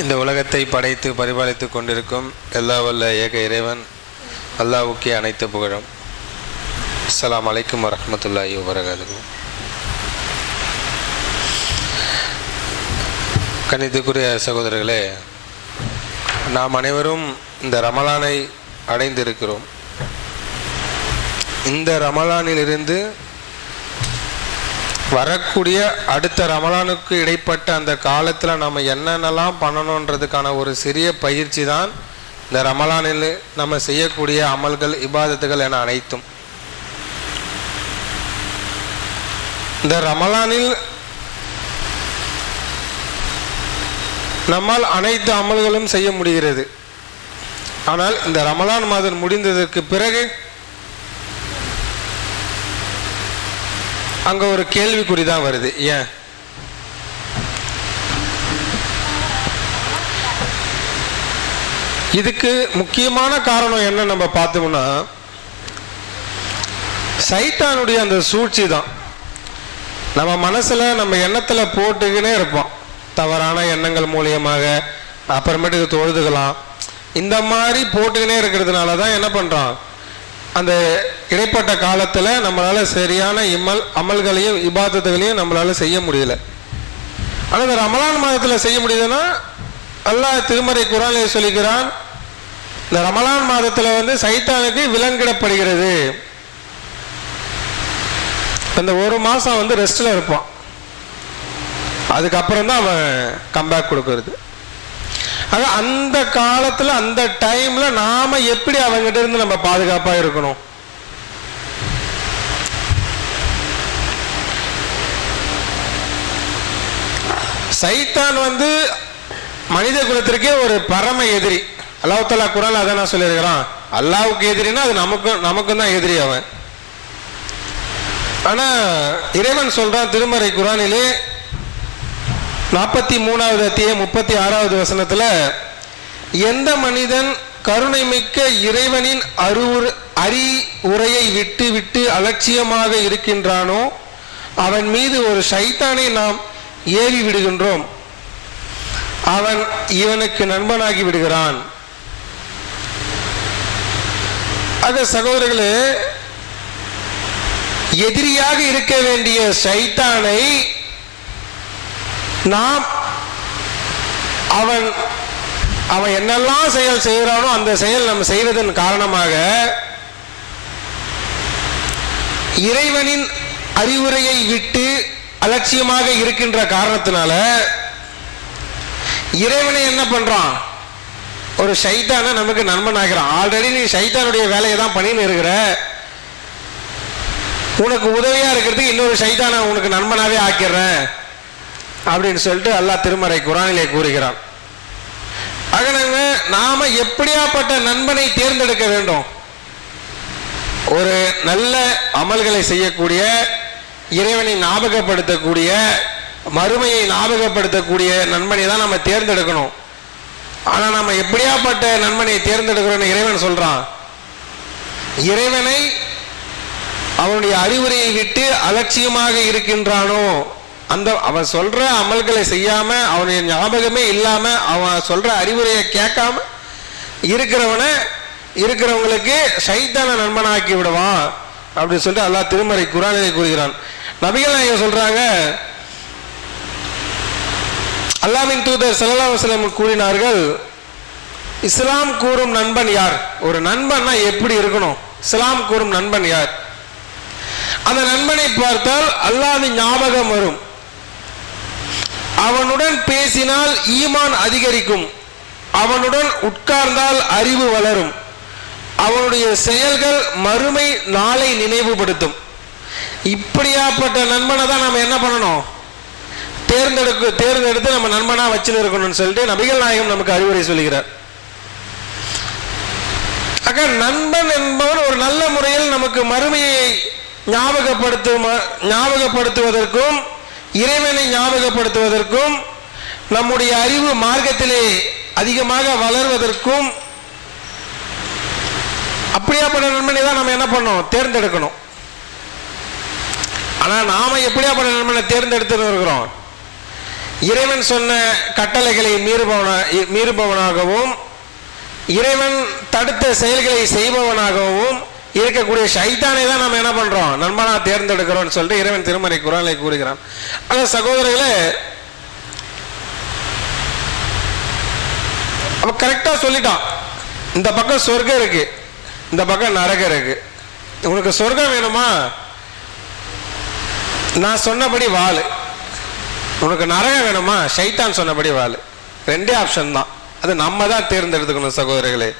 இந்த உலகத்தை படைத்து பரிபாலித்து கொண்டிருக்கும் எல்லா வல்ல ஏக இறைவன் அல்லாஹ்வுக்கே அனைத்து புகழும். அஸ்ஸலாமு அலைக்கும் வரஹ்மத்துல்லாஹி வபரகாத்துஹு. கணிதக்குரிய சகோதரர்களே, நாம் அனைவரும் இந்த ரமலானை அடைந்திருக்கிறோம். இந்த ரமலானிலிருந்து வரக்கூடிய அடுத்த ரமலானுக்கு இடைப்பட்ட அந்த காலத்தில் நம்ம என்னென்னலாம் பண்ணணுன்றதுக்கான ஒரு சிறிய பயிற்சி தான் இந்த ரமலானில் நம்ம செய்யக்கூடிய அமல்கள், இபாதத்துகள் என அனைத்தும். இந்த ரமலானில் நம்மால் அனைத்து அமல்களும் செய்ய முடிகிறது. ஆனால் இந்த ரமலான் மாதம் முடிந்ததற்கு பிறகு அங்கே ஒரு கேள்விக்குறி தான் வருது. ஏன்? இதுக்கு முக்கியமான காரணம் என்ன நம்ம பார்த்தோம்னா, சைத்தானுடைய அந்த சூழ்ச்சி தான். நம்ம மனசில் நம்ம எண்ணத்தில் போட்டுக்கினே இருப்போம். தவறான எண்ணங்கள் மூலியமாக அப்புறமேட்டுக்கு தொழுதுக்கலாம், இந்த மாதிரி போட்டுக்கினே இருக்கிறதுனால தான் என்ன பண்ணுறோம், அந்த இடைப்பட்ட காலத்தில் நம்மளால் சரியான அமல்களையும் இபாதத்துகளையும் நம்மளால் செய்ய முடியல. ஆனால் இந்த ரமலான் மாதத்தில் செய்ய முடியுதுன்னா, அல்லாஹ் திருமறை குர்ஆனிலே சொல்லிக்கிறான், இந்த ரமலான் மாதத்தில் சைத்தானுக்கு விலங்கிடப்படுகிறது. இந்த ஒரு மாதம் ரெஸ்ட்டில் இருப்பான், அதுக்கப்புறம் தான் அவன் கம்பேக் கொடுக்கறது. ஆக அந்த காலத்தில் அந்த டைமில் நாம் எப்படி அவங்ககிட்ட இருந்து நம்ம பாதுகாப்பாக இருக்கணும்? சைத்தான் மனித குலத்திற்கே ஒரு பரம எதிரி. அல்லாஹ் தஆலா குர்ஆன்ல அதான் நான் சொல்லியிருக்கிறான், அல்லாஹ்வுக்கு எதிரின்னா அது நமக்கும் தான் எதிரி அவன். ஆனால் இறைவன் சொல்கிறான் திருமறை குர்ஆனிலே 43வது அத்தியாயம் 36வது வசனத்தில், எந்த மனிதன் கருணை மிக்க இறைவனின் அறிவுரையை விட்டு விட்டு அலட்சியமாக இருக்கின்றானோ அவன் மீது ஒரு ஷைத்தானை நாம் ஏவி விடுகின்றோம், அவன் இவனுக்கு நண்பனாகி விடுகிறான். ஆக சகோதரர்களே, எதிரியாக இருக்க வேண்டிய ஷைத்தானை நாம் அவன் என்னெல்லாம் செயல் செய்கிறானோ அந்த செயல் நம்ம செய்வதன் காரணமாக இறைவனின் அறிவுரையை விட்டு அலட்சியமாக இருக்கின்ற காரணத்தினால இறைவனை என்ன பண்றான், ஒரு ஷைத்தானை நமக்கு நண்பனாகிறான். ஆல்ரெடி நீ ஷைத்தானுடைய வேலையை தான் பண்ணின்னு இருக்கிற, உனக்கு உதவியா இருக்கிறதுக்கு இன்னொரு ஷைத்தானை உனக்கு நண்பனாவே ஆக்கிடுறேன் அப்படின்னு சொல்லிட்டு அல்லாஹ் திருமறை குர்ஆனிலே கூறுகிறான். ஆக நாம எப்படியாப்பட்ட நண்பனை தேர்ந்தெடுக்க வேண்டும்? ஒரு நல்ல அமல்களை செய்யக்கூடிய, இறைவனை ஞாபகப்படுத்தக்கூடிய, மறுமையை ஞாபகப்படுத்தக்கூடிய நண்பனை தான் நம்ம தேர்ந்தெடுக்கணும். ஆனால் நம்ம எப்படியாப்பட்ட நண்பனை தேர்ந்தெடுக்கிறோன்னு இறைவன் சொல்றான். இறைவனை அவனுடைய அறிவுரையை விட்டு அலட்சியமாக இருக்கின்றானோ, அவன் சொல்ற அமல்களை செய்யாம, அவனுடைய ஞாபகமே இல்லாம, அவன் சொல்ற அறிவுரையை கேட்காம இருக்கிறவங்களுக்கு ஷைத்தானை நண்பனாக்கி விடுவான் அப்படின்னு சொல்லிட்டு அல்லாஹ் திருமறை குர்ஆனிலே கூறுகிறான். நபிகள் நாயகம் சொல்றாங்க, அல்லாஹ்வின் தூதர் ஸல்லல்லாஹு அலைஹி வஸல்லம் கூறினார்கள், இஸ்லாம் கூறும் நண்பன் யார்? ஒரு நண்பன்னா எப்படி இருக்கணும்? இஸ்லாம் கூறும் நண்பன் யார்? அந்த நண்பனை பார்த்தால் அல்லாஹ்வின் ஞாபகம் வரும், அவனுடன் பேசினால் ஈமான் அதிகரிக்கும், அவனுடன் உட்கார்ந்தால் அறிவு வளரும், அவனுடைய செயல்கள் மறுமை நாளை நினைவுபடுத்தும். இப்படியாப்பட்ட நண்பனை தான் நம்ம என்ன பண்ணணும், தேர்ந்தெடுத்து நம்ம நண்பனா வச்சுன்னு இருக்கணும்னு சொல்லிட்டு நபிகள் நாயகம் நமக்கு அறிவுரை சொல்லுகிறார். ஆக நண்பன் என்பவன் ஒரு நல்ல முறையில் நமக்கு மறுமையை ஞாபகப்படுத்துவதற்கும், இறைவனை ஞாபகப்படுத்துவதற்கும், நம்முடைய அறிவு மார்க்கத்திலே அதிகமாக வளர்வதற்கும் அப்படியாப்பட்ட நண்பனை தான் நம்ம என்ன பண்ணோம், தேர்ந்தெடுக்கணும். ஆனால் நாம எப்படியாப்பட்ட நண்பனை தேர்ந்தெடுத்து இருக்கிறோம்? இறைவன் சொன்ன கட்டளைகளை மீறுபவனாகவும் இறைவன் தடுத்த செயல்களை செய்பவனாகவும் இருக்கக்கூடிய ஷைத்தானை தான் நம்ம என்ன பண்றோம், நண்பனா தேர்ந்தெடுக்கிறோம்னு சொல்லிட்டு இறைவன் திருமறை குர்ஆனிலே கூறுகிறான். ஆனா சகோதரர்களே, அவ கரெக்டா சொல்லிட்டான், இந்த பக்கம் சொர்க்கம் இருக்கு, இந்த பக்கம் நரகம் இருக்கு. உனக்கு சொர்க்கம் வேணுமா, நான் சொன்னபடி வாழு. உனக்கு நரகம் வேணுமா, ஷைத்தான் சொன்னபடி வாழு. ரெண்டே ஆப்ஷன் தான், அது நம்ம தான் தேர்ந்தெடுத்துக்கணும் சகோதரர்களே.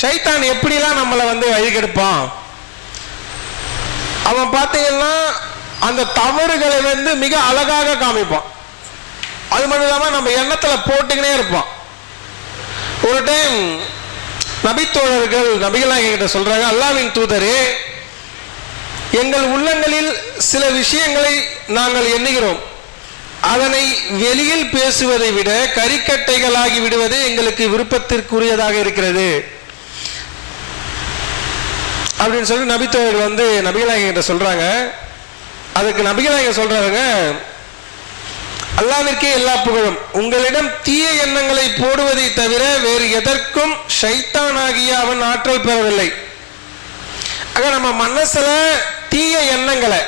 ஷைத்தான் எப்படிலாம் நம்மளை வழிகெடுப்பான், அவன் பார்த்தீங்கன்னா அந்த தவறுகளை மிக அழகாக காமிப்பான். அது மட்டும் இல்லாமல் நம்ம எண்ணத்துல போட்டுக்கினே இருப்பான். ஒரு டைம் நபித்தோழர்கள் நபிகளாக என்கிட்ட சொல்றாங்க, அல்லாஹ்வின் தூதரே, எங்கள் உள்ளங்களில் சில விஷயங்களை நாங்கள் எண்ணுகிறோம், அதனை வெளியில் பேசுவதை விட கரிக்கட்டைகளாகி விடுவது எங்களுக்கு விருப்பத்திற்குரியதாக இருக்கிறது அப்படின்னு சொல்லி நபித்தோழர்கள் நபிகளாக என்கிட்ட சொல்றாங்க. அதுக்கு நபிகளாக சொல்றாங்க, அல்லாஹ்விற்கே எல்லா புகழும், உங்களிடம் தீய எண்ணங்களை போடுவதை தவிர வேறு எதற்கும் ஷைத்தான் ஆகிய அவன் ஆற்றல் பெறவில்லை. ஆக நம்ம மனசுல தீய எண்ணங்களை,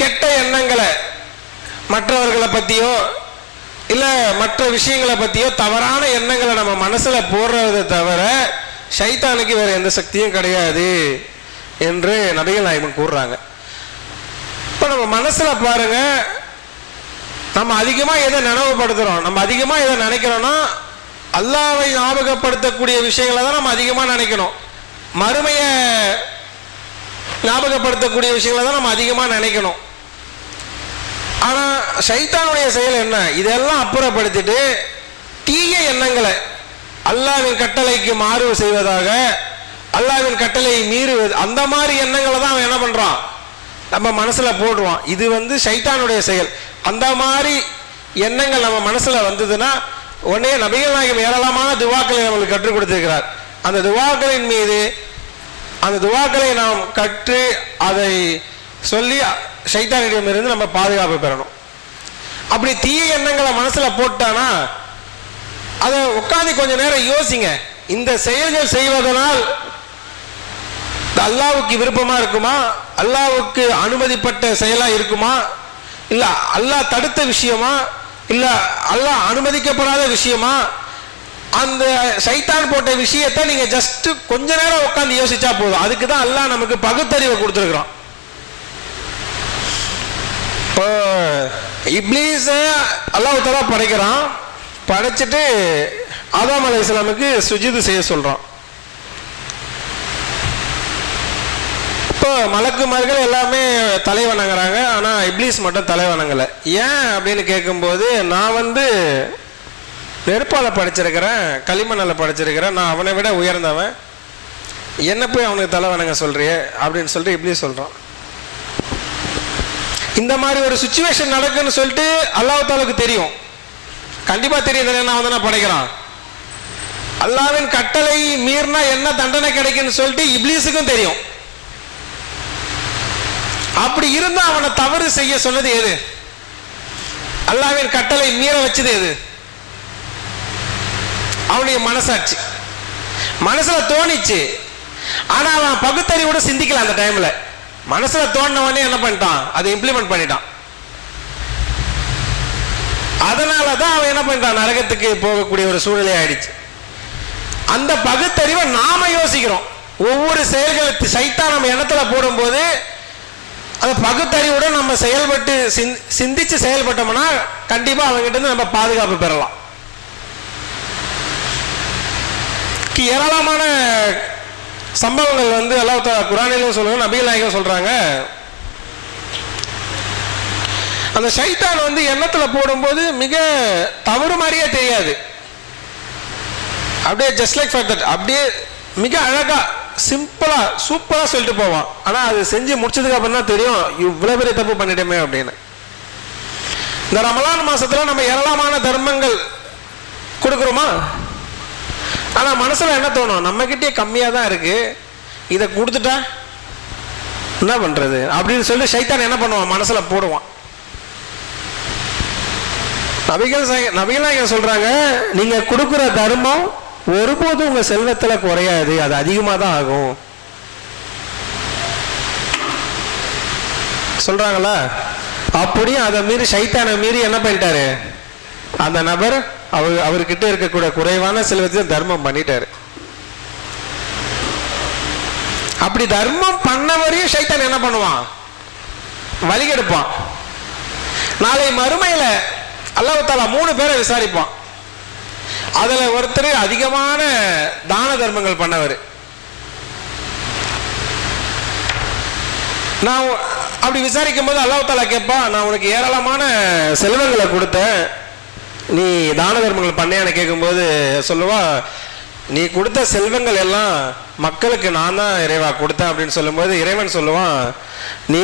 கெட்ட எண்ணங்களை, மற்றவர்களை பத்தியோ இல்ல மற்ற விஷயங்களை பத்தியோ தவறான எண்ணங்களை நம்ம மனசுல போடுறதை தவிர ஷைத்தானுக்கு வேற எந்த சக்தியும் கிடையாது என்று நபிகள் நாயகம் கூறுறாங்க. இப்ப நம்ம மனசுல பாருங்க, நம்ம அதிகமா எதை நினைவுபடுத்துறோம், நம்ம அதிகமா எதை நினைக்கிறோம்னா அல்லாஹ்வை ஞாபகப்படுத்தக்கூடிய விஷயங்களை தான் நம்ம அதிகமா நினைக்கணும். மறுமையை ஞாபகப்படுத்தக்கூடிய விஷயங்களை தான் நம்ம அதிகமா நினைக்கணும். ஆனா ஷைத்தானுடைய செயல் என்ன, இதெல்லாம் அப்புறப்படுத்திட்டு தீய எண்ணங்களை, அல்லாஹ்வின் கட்டளைக்கு மாறு செய்வதாக, அல்லாஹ்வின் கட்டளையை மீறுவது, அந்த மாதிரி எண்ணங்களை தான் அவன் என்ன பண்றான், நம்ம மனசுல போடுவான். இது ஷைத்தானுடைய செயல். அந்த மாதிரி எண்ணங்கள் நம்ம மனசுல வந்ததுன்னா உடனே நபிகள் நாயகம் ஏராளமான துவாக்களை நம்மளுக்கு கற்றுக் கொடுத்திருக்கிறார். அந்த துவாக்களின் மீது, அந்த துவாக்களை நாம் கற்று அதை சொல்லி ஷைத்தானிடமிருந்து நம்ம பாதுகாப்பு பெறணும். அப்படி தீய எண்ணங்களை மனசுல போட்டானா அதை உட்காந்து கொஞ்ச நேரம் யோசிங்க, இந்த செயல்கள் செய்வதனால் அல்லாஹ்வுக்கு விருப்பமா இருக்குமா, அல்லாஹ்வுக்கு அனுமதிப்பட்ட செயலா இருக்குமா, இல்ல அல்லாஹ் தடுத்த விஷயமா, இல்ல அல்லாஹ் அனுமதிக்கப்படாத விஷயமா, அந்த ஷைத்தான் போட்ட விஷயத்தை நீங்க ஜஸ்ட் கொஞ்ச நேரம் உட்காந்து யோசிச்சா போதும். அதுக்கு தான் அல்லாஹ் நமக்கு பகுத்தறிவை கொடுத்துருக்கிறான். இப்போ இப்லீஸ அல்லாஹ் தஆலா படைக்கிறான், படைச்சிட்டு ஆதாம் அலைஹிஸ்ஸலாமுக்கு சுஜூது செய்ய சொல்றான். இப்போ மலக்குமார்கள் எல்லாமே தலை வணங்குறாங்க, ஆனா இப்லீஸ் மட்டும் தலை வணங்கல. ஏன் அப்படின்னு கேட்கும்போது, நான் நெருப்பால படிச்சிருக்கிறேன், களிமண்ணால படிச்சிருக்கிறேன், நான் அவனை விட உயர்ந்தவன், என்ன போய் அவனுக்கு தலை வணங்க சொல்றியே அப்படின்னு சொல்லிட்டு இப்லீஸ் சொல்றான். இந்த மாதிரி ஒரு சிச்சுவேஷன் நடக்குன்னு சொல்லிட்டு அல்லாஹ் தஆலாவுக்கு தெரியும், கண்டிப்பா தெரியும், நான் நான் படைக்கிறான். அல்லாஹ்வின் கட்டளை மீறினா என்ன தண்டனை கிடைக்குன்னு சொல்லிட்டு இப்லீஸுக்கும் தெரியும். அப்படி இருந்தா அவனை தவறு செய்ய சொன்னது எது, அல்லாஹ்வின் கட்டளை மீற வச்சது எது, அவனுடைய மனசாட்சி. மனசுல தோணிச்சு, ஆனா அவன் பகுத்தறிவோட சிந்திக்கல. அந்த டைம்ல மனசுல தோணுனவனே என்ன பண்ணிட்டான், அதை இம்ப்ளிமெண்ட் பண்ணிட்டான். அதனாலதான் அவன் என்ன பண்ணிட்டான், நரகத்துக்கு போகக்கூடிய ஒரு சூழ்நிலை ஆயிடுச்சு. அந்த பகுத்தறிவை நாம யோசிக்கிறோம். ஒவ்வொரு செயல்களுக்கு ஷைத்தான் நம்ம எண்ணத்துல போடும்போது அந்த பகுத்தறிவோட நம்ம செயல்பட்டு சிந்திச்சு செயல்பட்டோம்னா கண்டிப்பா அவங்ககிட்ட இருந்து நம்ம பாதுகாப்பு பெறலாம். ஏராளமான சம்பவங்கள் அல்லாஹ் தஆலா குர்ஆனிலும் சொல்றாங்க, நபிகள் நாயகம் சொல்றாங்க. அந்த ஷைத்தான் எண்ணத்துல போடும்போது மிக தவறு மாதிரியே தெரியாது, அப்படியே ஜஸ்ட் லைக் ஃபார் தட், அப்படியே மிக அழகா சிம்பிளா சூப்பரா சொல்லிட்டு போவான். ஆனா அது செஞ்சு முடிச்சதுக்கு அப்புறம் தான் தெரியும் இவ்வளவு பெரிய தப்பு பண்ணிட்டோமே அப்படின்னு. இந்த ரமலான் மாசத்துல நம்ம ஏராளமான தர்மங்கள் கொடுக்குறோமா, ஆனா மனசுல என்ன தோணும், நம்ம கிட்டே கம்மியா தான் இருக்கு, இதை கொடுத்துட்டா என்ன பண்றது அப்படின்னு சொல்லி ஷைத்தான் என்ன பண்ணுவான், மனசுல போடுவான். நபிகள் சொல்றாங்க, நீங்க கொடுக்குற தர்மம் ஒருபோதும் உங்க செல்வத்துல குறையாது, அது அதிகமாக தான் ஆகும் சொல்றாங்களா. அப்படியும் அதை மீறி சைத்தானை மீறி என்ன பண்ணிட்டாரு அந்த நபர், அவர்கிட்ட இருக்கக்கூடிய குறைவான செல்வத்தை தர்மம் பண்ணிட்டாரு. அப்படி தர்மம் பண்ணவரையும் சைத்தான் என்ன பண்ணுவான், வழிகெடுப்பான். நாளை மறுமையில அல்லாஹ் தஆலா 3 பேரை விசாரிப்பான். அதுல ஒருத்தர் அதிகமான தான தர்மங்கள் பண்ணவர். நான் அப்படி விசாரிக்கும் போது அல்லாஹ் தஆலா கேட்பான், நான் உனக்கு ஏராளமான செல்வங்களை கொடுத்தேன், நீ தான தர்மங்கள் பண்ணேன்னு கேட்கும்போது சொல்லுவா, நீ கொடுத்த செல்வங்கள் எல்லாம் மக்களுக்கு நான் தான் இறைவா கொடுத்தேன் அப்படின்னு சொல்லும்போது இறைவன் சொல்லுவான், நீ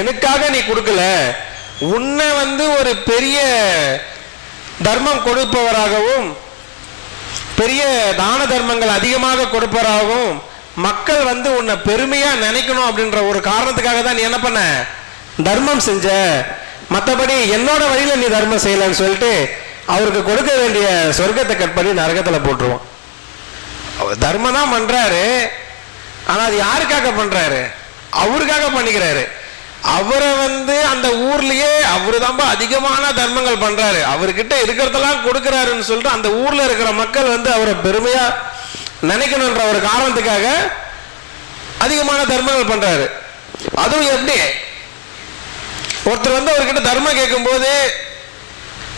எனக்காக நீ கொடுக்கல, உன்னை ஒரு பெரிய தர்மம் கொடுப்பவராகவும் பெரிய தான தர்மங்கள் அதிகமாக கொடுப்பவராகவும் மக்கள் உன்னை பெருமையா நினைக்கணும் அப்படின்ற ஒரு காரணத்துக்காக தான் நீ என்ன பண்ண, தர்மம் செஞ்ச, மற்றபடி என்னோட வழியில நீ தர்மம் செய்யலன்னு சொல்லிட்டு அவருக்கு கொடுக்க வேண்டிய சொர்க்கத்தை கட் பண்ணி நரகத்துல போட்டுருவான். தர்மம் தான் பண்றாரு, ஆனா அது யாருக்காக பண்றாரு, அவருக்காக பண்ணிக்கிறாரு. அவரை அந்த ஊர்லயே அவரு தான் அதிகமான தர்மங்கள் பண்றாரு, அவர்கிட்ட இருக்கிறதெல்லாம் கொடுக்கிறாருன்னு சொல்லிட்டு அந்த ஊர்ல இருக்கிற மக்கள் அவரை பெருமையா நினைக்கணும்ன்ற ஒரு காரணத்துக்காக அதிகமான தர்மங்கள் பண்றாரு. அதுவும் எப்படி, ஒருத்தர் அவர்கிட்ட தர்மம் கேட்கும் போது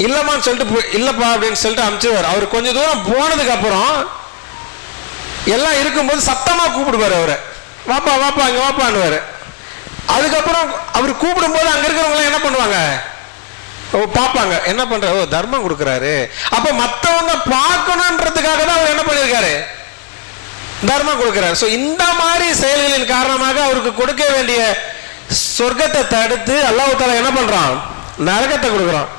இல்லமான்னு சொல்லிட்டு இல்லப்பா அப்படின்னு சொல்லிட்டு அனுப்பிச்சுவார். அவர் கொஞ்சம் தூரம் போனதுக்கு அப்புறம் எல்லாம் இருக்கும்போது சத்தமா கூப்பிடுவார், அவரை வாப்பா வாப்பா அங்க வாப்பான்னுவாரு. அதுக்கப்புறம் அவர் கூப்பிடும் போது அங்க இருக்கிறவங்க என்ன பண்ணுவாங்க, பார்ப்பாங்க, என்ன பண்ற, ஓ தர்மம் கொடுக்குறாரு, அப்ப மற்றவங்க பார்க்கணுன்றதுக்காக தான் அவர் என்ன பண்ணிருக்காரு, தர்மம் கொடுக்கிறார். ஸோ இந்த மாதிரி செயல்களின் காரணமாக அவருக்கு கொடுக்க வேண்டிய சொர்க்கத்தை தடுத்து அல்லாஹ் தஆலா என்ன பண்றான், நரகத்தை கொடுக்குறான்.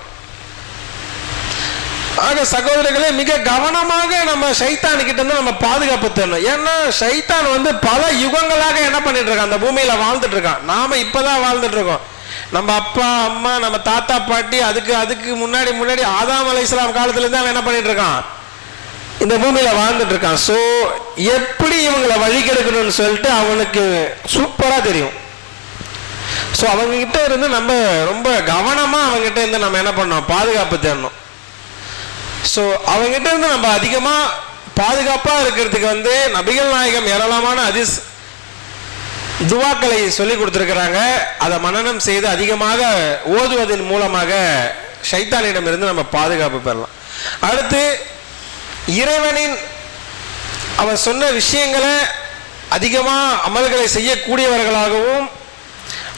ஆக சகோதரர்களே, மிக கவனமாக நம்ம சைத்தான் கிட்ட இருந்து நம்ம பாதுகாப்பு தரணும். ஏன்னா சைத்தான் பல யுகங்களாக என்ன பண்ணிட்டு இருக்கான், அந்த பூமியில வாழ்ந்துட்டு இருக்கான். நாம இப்பதான் வாழ்ந்துட்டு இருக்கோம். நம்ம அப்பா அம்மா நம்ம தாத்தா பாட்டி அதுக்கு முன்னாடி ஆதாம் அலைஹிஸ்ஸலாம் காலத்துல இருந்து அவன் என்ன பண்ணிட்டு இருக்கான், இந்த பூமியில வாழ்ந்துட்டு இருக்கான். சோ எப்படி இவங்களை வழி கெடுக்கணும்னு சொல்லிட்டு அவனுக்கு சூப்பரா தெரியும். ஸோ அவங்க கிட்ட இருந்து நம்ம ரொம்ப கவனமா அவங்க கிட்ட இருந்து நம்ம என்ன பண்ணோம், பாதுகாப்பு தேடணும். ஸோ அவங்ககிட்ட இருந்து நம்ம அதிகமா பாதுகாப்பா இருக்கிறதுக்கு நபிகள் நாயகம் ஏராளமான துவாக்களை சொல்லி கொடுத்துருக்கிறாங்க. அதை மனனம் செய்து அதிகமாக ஓதுவதன் மூலமாக ஷைத்தானிடம் இருந்து நம்ம பாதுகாப்பு பெறலாம். அடுத்து இறைவனின் அவர் சொன்ன விஷயங்களை அதிகமாக அமல்களை செய்யக்கூடியவர்களாகவும்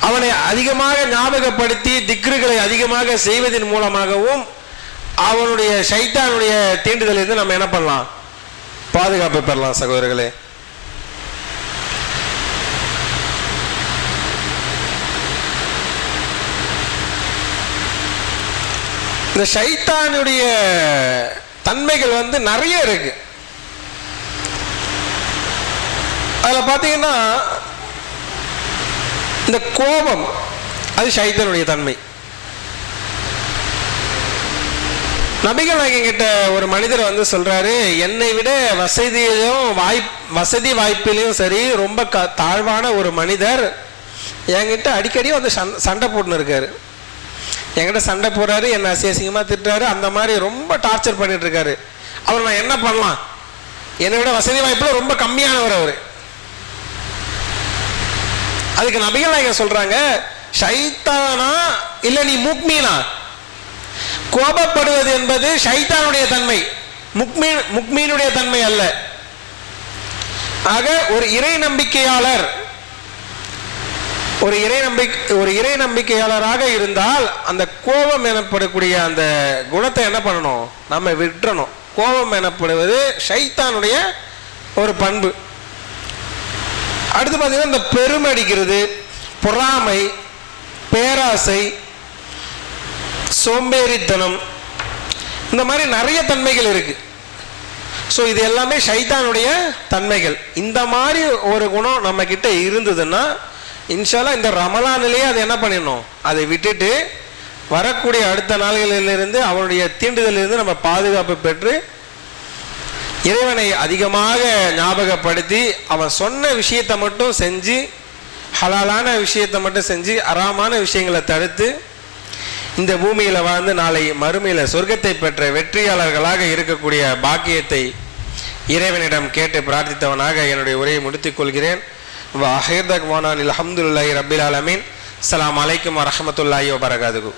அவனை அதிகமாக ஞாபகப்படுத்தி திக்ருகளை அதிகமாக செய்வதன் மூலமாகவும் அவனுடைய ஷைத்தானுடைய தீண்டுதலிலிருந்து நம்ம என்ன பண்ணலாம், பாதுகாப்பு பெறலாம். சகோதரர்களே, இந்த ஷைத்தானுடைய தன்மைகள் நிறைய இருக்கு. அதுல பாத்தீங்கன்னா இந்த கோபம் அது ஷைத்தானுடைய தன்மை. நபிகள் நாயகம் கிட்ட ஒரு மனிதர் சொல்றாரு, என்னை விட வசதி வாய்ப்பிலையும் சரி ரொம்ப தாழ்வான ஒரு மனிதர் என்கிட்ட அடிக்கடி சண்டை போட்டுன்னு இருக்காரு. என்கிட்ட சண்டை போடுறாரு, என்ன அசிங்கமா திட்டுறாரு, அந்த மாதிரி ரொம்ப டார்ச்சர் பண்ணிட்டு இருக்காரு. அவர் நான் என்ன பண்ணலாம், என்னை விட வசதி வாய்ப்புல ரொம்ப கம்மியானவர் அவரு. அதுக்கு நபிகள் நாயகம் சொல்றாங்க, ஷைத்தானா இல்ல நீ முக்மீனா? கோபப்படுவது என்பது ஷைத்தானுடைய தன்மை, முக்மீனுடைய தன்மை அல்ல. ஆக ஒரு இறை நம்பிக்கையாளர் ஒரு இறை நம்பிக்கையாளராக இருந்தால் அந்த கோபம் எனப்படக்கூடிய அந்த குணத்தை என்ன பண்ணணும், நம்ம விட்டுறணும். கோபம் எனப்படுவது ஷைத்தானுடைய ஒரு பண்பு. அடுத்து பார்த்தீங்கன்னா இந்த பெருமடிக்கிறது, பொறாமை, பேராசை, சோம்பேறித்தனம், இந்த மாதிரி நிறைய தன்மைகள் இருக்கு. ஸோ இது எல்லாமே ஷைத்தானுடைய தன்மைகள். இந்த மாதிரி ஒரு குணம் நம்ம கிட்ட இருந்ததுன்னா இன்ஷால்லா இந்த ரமலானிலேயே அதை என்ன பண்ணிடணும், அதை விட்டுட்டு வரக்கூடிய அடுத்த நாள்களிலிருந்து அவனுடைய தீண்டுதலிலிருந்து நம்ம பாதுகாப்பு பெற்று இறைவனை அதிகமாக ஞாபகப்படுத்தி அவன் சொன்ன விஷயத்தை மட்டும் செஞ்சு, ஹலாலான விஷயத்தை மட்டும் செஞ்சு, அறாமான விஷயங்களை தடுத்து இந்த பூமியில் வாழ்ந்து நாளை மறுமையில் சொர்க்கத்தை பெற்ற வெற்றியாளர்களாக இருக்கக்கூடிய பாக்கியத்தை இறைவனிடம் கேட்டு பிரார்த்தித்தவனாக என்னுடைய உரையை முடித்துக் கொள்கிறேன். அல்ஹம்துலில்லாஹி ரப்பில் ஆலமீன். அஸ்ஸலாமு அலைக்கும் வரஹ்மத்துல்லாஹி வபரகாத்துஹு.